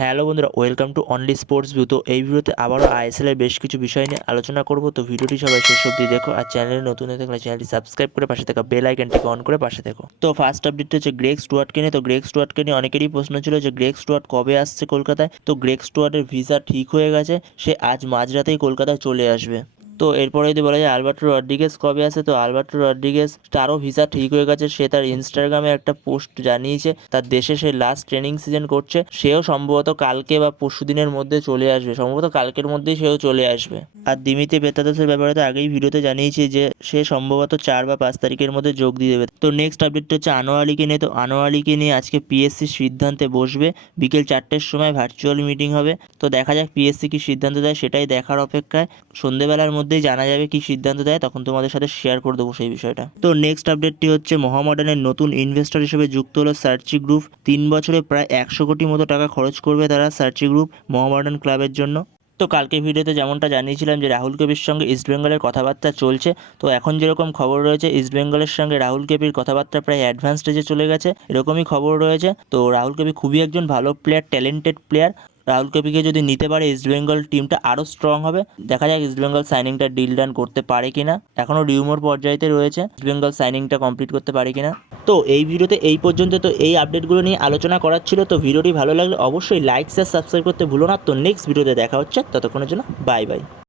Hello বন্ধুরা, welcome to only sports view তো এই ভিডিওতে আবারও আইএসএল এর বেশ কিছু বিষয় নিয়ে আলোচনা করব। তো ভিডিওটি সবাই শেষ অবধি দেখো আর চ্যানেলে নতুন হয়ে থাকলে চ্যানেলটি সাবস্ক্রাইব করে পাশে থাকা বেল আইকনটিকে অন করে পাশে দেখো তো ফার্স্ট আপডেটটা হচ্ছে গ্রেক স্টুয়ার্টকে নিয়ে। তো গ্রেক স্টুয়ার্টকে নিয়ে অনেকেরই প্রশ্ন ছিল যে গ্রেক স্টুয়ার্ট কবে আসছে কলকাতায়? তো গ্রেক স্টুয়ার্টের ভিসা ঠিক হয়ে গেছে, সে আজ মাঝরাতেই কলকাতায় চলে আসবে। তো এরপরে যদি বলা যায় আলবার্টো রড্রিগেজ কবে আসে, তো আলবার্টো রড্রিগেজ তারও ভিসা ঠিক হয়ে গেছে। সে তার ইনস্টাগ্রামে একটা পোস্ট জানিয়েছে, তার দেশে সে লাস্ট ট্রেনিং সিজন করছে। সেও সম্ভবত কালকে বা পরশু দিনের মধ্যে চলে আসবে, সম্ভবত কালকের মধ্যেই সেও চলে আসবে। আর দিমিতে পেতাদাসের ব্যাপারে তো আগেই ভিডিওতে জানিয়েছি যে, সে সম্ভবত চার বা পাঁচ তারিখের মধ্যে যোগ দিয়ে দেবে। তো নেক্সট আপডেটটা হচ্ছে আনোয়ালিকে নিয়ে। তো আনোয়ালিকে নিয়ে আজকে পিএসসি সিদ্ধান্তে বসবে। বিকেল চারটের সময় ভার্চুয়াল মিটিং হবে। তো দেখা যাক পিএসসি কি সিদ্ধান্ত দেয়, সেটাই দেখার অপেক্ষায়। সন্ধেবেলার মধ্যেই জানা যাবে কি সিদ্ধান্ত দেয়, তখন তোমাদের সাথে শেয়ার করে দেবো সেই বিষয়টা। তো নেক্সট আপডেটটি হচ্ছে মহামডানের নতুন ইনভেস্টর হিসেবে যুক্ত হলো সার্চি গ্রুপ তিন বছরে প্রায় একশো কোটি মতো টাকা খরচ করবে তারা সার্চি গ্রুপ মহামডার্ন ক্লাবের জন্য। তো কালকে ভিডিওতে যেমনটা জানিয়েছিলাম যে রাহুল কেপির সঙ্গে ইস্টবেঙ্গলের কথাবার্তা চলছে, তো এখন যেরকম খবর রয়েছে ইস্টবেঙ্গলের সঙ্গে রাহুল কেপির কথাবার্তা প্রায় অ্যাডভান্স স্টেজে চলে গেছে, এরকমই খবর রয়েছে। তো রাহুল কেপি খুবই একজন ভালো প্লেয়ার ট্যালেন্টেড প্লেয়ার রাহুল কেপিকে যদি নিতে পারে ইস্টবেঙ্গল টিমটা আরও স্ট্রং হবে। দেখা যাক ইস্টবেঙ্গল সাইনিংটা ডিল ডান করতে পারে কিনা। এখনও রিউমোর পর্যায়েতে রয়েছে ইস্টবেঙ্গল সাইনিংটা কমপ্লিট করতে পারে কিনা। তো এই ভিডিওতে এই পর্যন্ত। তো এই আপডেটগুলো নিয়ে আলোচনা করার ছিল। তো ভিডিওটি ভালো লাগলে অবশ্যই লাইক শেয়ার সাবস্ক্রাইব করতে ভুলো না। তো নেক্সট ভিডিওতে দেখা হচ্ছে। ততক্ষণের জন্য বাই বাই